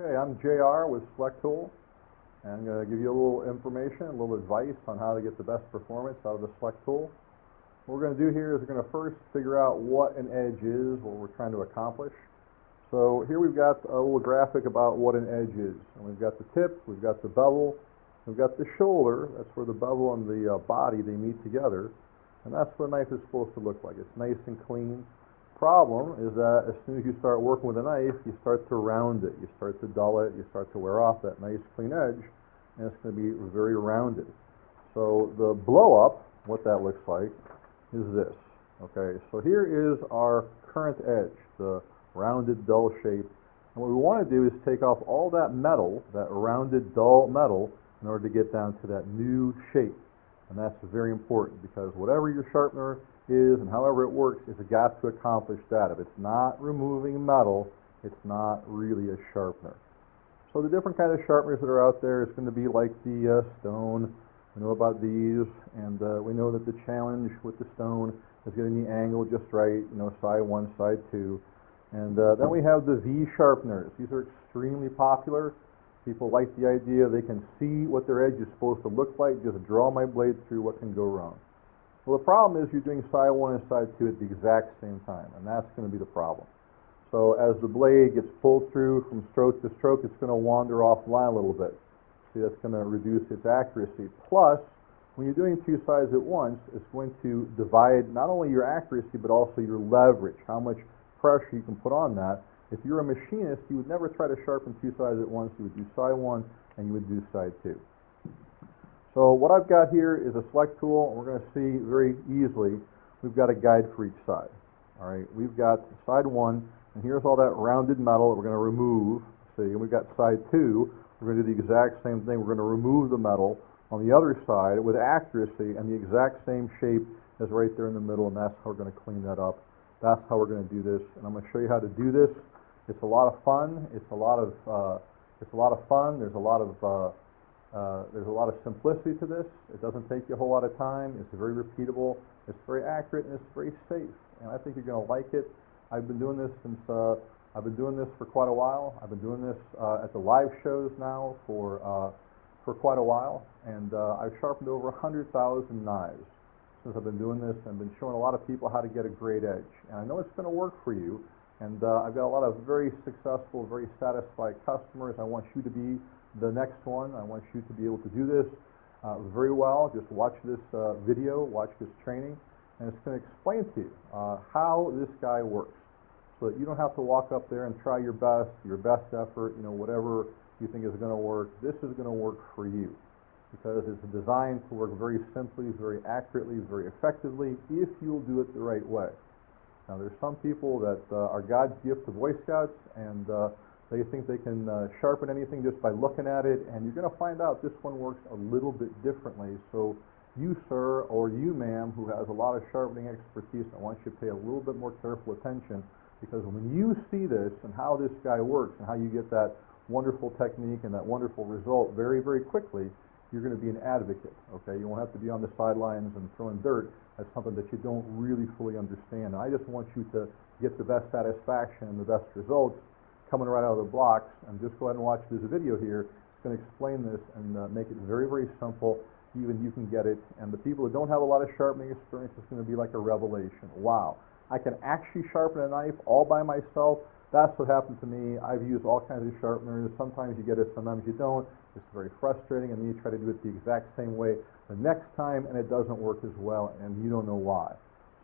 Hey, I'm JR with Selectool, and I'm going to give you a little information, a little advice on how to get the best performance out of the Selectool. What we're going to do here is we're going to first figure out what an edge is, what we're trying to accomplish. So here we've got a little graphic about what an edge is. And we've got the tip, we've got the bevel, we've got the shoulder. That's where the bevel and the body, they meet together. And that's what a knife is supposed to look like. It's nice and clean. Problem is that as soon as you start working with a knife, you start to round it, you start to dull it, you start to wear off that nice clean edge, and it's going to be very rounded. So the blow up, what that looks like, is this. Okay, so here is our current edge, the rounded dull shape. And what we want to do is take off all that metal, that rounded dull metal, in order to get down to that new shape. And that's very important because whatever your sharpener is and however it works, it's got to accomplish that. If it's not removing metal, it's not really a sharpener. So the different kind of sharpeners that are out there is going to be like the stone. We know about these, and we know that the challenge with the stone is getting the angle just right, side one, side two. And then we have the V sharpeners. These are extremely popular. People like the idea they can see what their edge is supposed to look like, just draw my blade through, what can go wrong? Well, the problem is you're doing side one and side two at the exact same time, and that's going to be the problem. So as the blade gets pulled through from stroke to stroke, it's going to wander offline a little bit. See, that's going to reduce its accuracy. Plus, when you're doing two sides at once, it's going to divide not only your accuracy, but also your leverage, how much pressure you can put on that. If you're a machinist, you would never try to sharpen two sides at once. You would do side one, and you would do side two. So what I've got here is a Selectool. We're going to see very easily, we've got a guide for each side. All right, we've got side one, and here's all that rounded metal that we're going to remove. See, and we've got side two. We're going to do the exact same thing. We're going to remove the metal on the other side with accuracy and the exact same shape as right there in the middle, and that's how we're going to clean that up. That's how we're going to do this, and I'm going to show you how to do this. It's a lot of fun. It's a lot of fun. There's a lot of simplicity to this. It doesn't take you a whole lot of time. It's very repeatable. It's very accurate, and it's very safe. And I think you're going to like it. I've been doing this for quite a while. I've been doing this at the live shows now for quite a while, and I've sharpened over 100,000 knives since I've been doing this, and been showing a lot of people how to get a great edge. And I know it's going to work for you. And I've got a lot of very successful, very satisfied customers. I want you to be the next one. I want you to be able to do this very well. Just watch this video, watch this training, and it's going to explain to you how this guy works, so that you don't have to walk up there and try your best effort, whatever you think is going to work. This is going to work for you because it's designed to work very simply, very accurately, very effectively, if you'll do it the right way. Now, there's some people that are God's gift to Boy Scouts, and they think they can sharpen anything just by looking at it, and you're going to find out this one works a little bit differently. So you, sir, or you, ma'am, who has a lot of sharpening expertise, I want you to pay a little bit more careful attention, because when you see this and how this guy works and how you get that wonderful technique and that wonderful result very, very quickly, you're going to be an advocate, okay? You won't have to be on the sidelines and throwing dirt at something that you don't really fully understand. And I just want you to get the best satisfaction and the best results coming right out of the blocks. And just go ahead and watch this video here. It's going to explain this and make it very, very simple. Even you can get it. And the people that don't have a lot of sharpening experience, it's going to be like a revelation. Wow, I can actually sharpen a knife all by myself. That's what happened to me. I've used all kinds of sharpeners. Sometimes you get it, sometimes you don't. It's very frustrating, and then you try to do it the exact same way the next time, and it doesn't work as well, and you don't know why.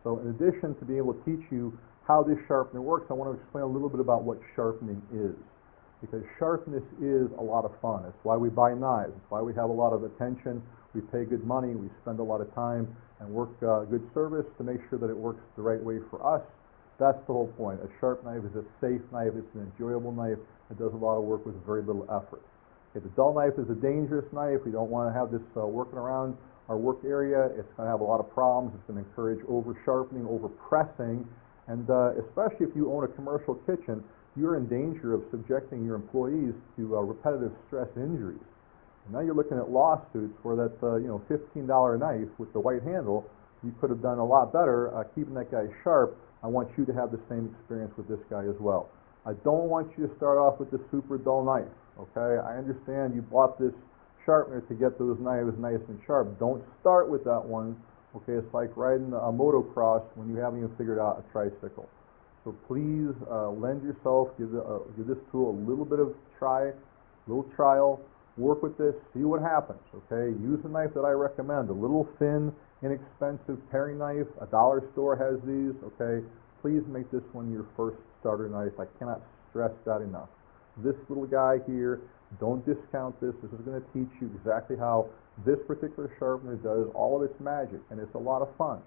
So in addition to being able to teach you how this sharpener works, I want to explain a little bit about what sharpening is. Because sharpness is a lot of fun. It's why we buy knives. It's why we have a lot of attention. We pay good money. We spend a lot of time and work good service to make sure that it works the right way for us. That's the whole point. A sharp knife is a safe knife. It's an enjoyable knife. It does a lot of work with very little effort. Okay, the dull knife is a dangerous knife. We don't want to have this working around our work area. It's going to have a lot of problems. It's going to encourage over-sharpening, over-pressing, and especially if you own a commercial kitchen, you're in danger of subjecting your employees to repetitive stress injuries. And now you're looking at lawsuits where that $15 knife with the white handle, you could have done a lot better keeping that guy sharp. I want you to have the same experience with this guy as well. I don't want you to start off with the super dull knife, okay? I understand you bought this sharpener to get those knives nice and sharp. Don't start with that one, okay? It's like riding a motocross when you haven't even figured out a tricycle. So please lend yourself, give this tool a little bit of little trial, work with this, see what happens, okay? Use the knife that I recommend, a little thin, inexpensive paring knife. A dollar store has these, okay? Please make this one your first starter knife. I cannot stress that enough. This little guy here, don't discount this. This is going to teach you exactly how this particular sharpener does all of its magic, and it's a lot of fun.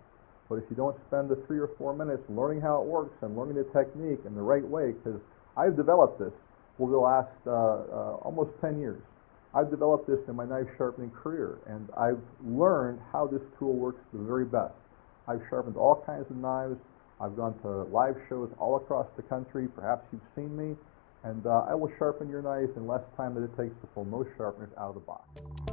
But if you don't spend the 3 or 4 minutes learning how it works and learning the technique in the right way, because I've developed this over the last almost 10 years. I've developed this in my knife sharpening career, and I've learned how this tool works the very best. I've sharpened all kinds of knives. I've gone to live shows all across the country. Perhaps you've seen me, and I will sharpen your knife in less time than it takes to pull most sharpeners out of the box.